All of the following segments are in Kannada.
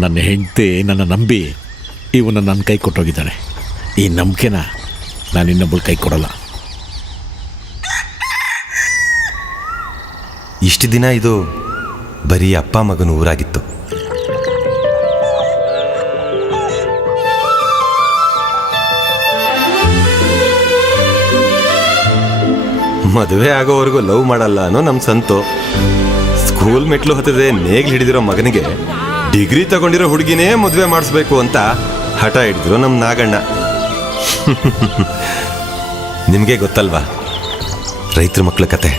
ನನ್ನ ಹೆಂಡತಿ ನನ್ನ ನಂಬಿ ಇವನ್ನ ನನ್ನ ಕೈ ಕೊಟ್ಟೋಗಿದ್ದಾಳೆ. ಈ ನಂಬಿಕೆನ ನಾನು ಇನ್ನೊಬ್ಬಳು ಕೈ ಕೊಡಲ್ಲ. ಇಷ್ಟು ದಿನ ಇದು ಬರೀ ಅಪ್ಪ ಮಗನ ಊರಾಗಿತ್ತು. ಮದುವೆ ಆಗೋವರೆಗೂ ಲವ್ ಮಾಡಲ್ಲ ಅನ್ನೋ ನಮ್ಮ ಸಂತು. ಸ್ಕೂಲ್ ಮೆಟ್ಲು ಹತ್ತದೆ ನೇಗ್ಲು ಹಿಡಿದಿರೋ ಮಗನಿಗೆ ಡಿಗ್ರಿ ತಗೊಂಡಿರೋ ಹುಡುಗಿನೇ ಮದುವೆ ಮಾಡಿಸ್ಬೇಕು ಅಂತ ಹಠ ಹಿಡಿದ್ರು ನಮ್ಮ ನಾಗಣ್ಣ. ನಿಮಗೆ ಗೊತ್ತಲ್ವಾ ರೈತರ ಮಕ್ಕಳ ಕತೆ.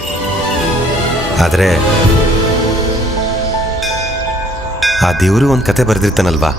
ಆದರೆ ಆ ದೇವರು ಒಂದು ಕತೆ ಬರೆದಿರ್ತಾನಲ್ವಾ,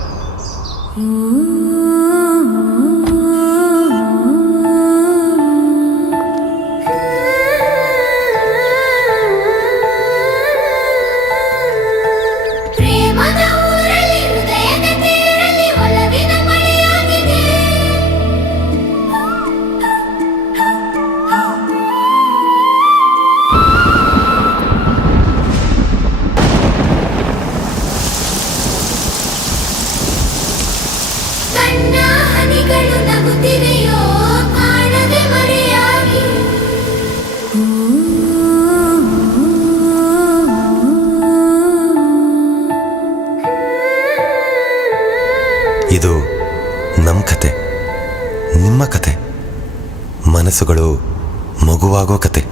ಇದು ನಮ್ಮ ಕತೆ, ನಿಮ್ಮ ಕತೆ, ಮನಸ್ಸುಗಳು ಮಗುವಾಗೋ ಕತೆ.